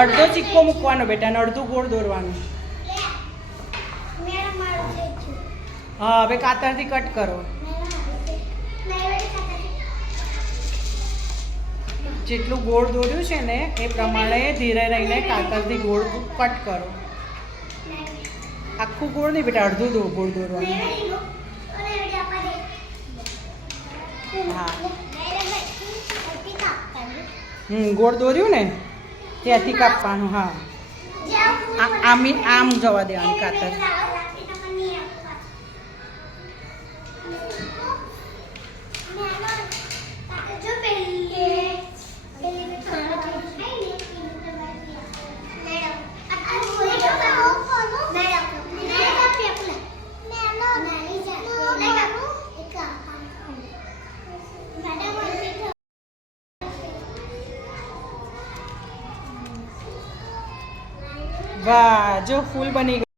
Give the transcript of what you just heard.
અડધો સિક્કો મૂકવાનો બેટા અને અડધું ગોળ દોરવાનું. હા હવે કાતરથી કટ કરો. જેટલું ગોળ દોર્યું છે ને એ પ્રમાણે ધીરે રહીને કાતરથી ગોળ કટ કરો. આખું ગોળ નહીં બેટા, અડધું ગોળ દોરવાનું. હા ગોળ દોર્યું ને ત્યાંથી કાપવાનું. હા આમ જવા દેવાનું કાતર. વાહ જો ફૂલ બની ગયું.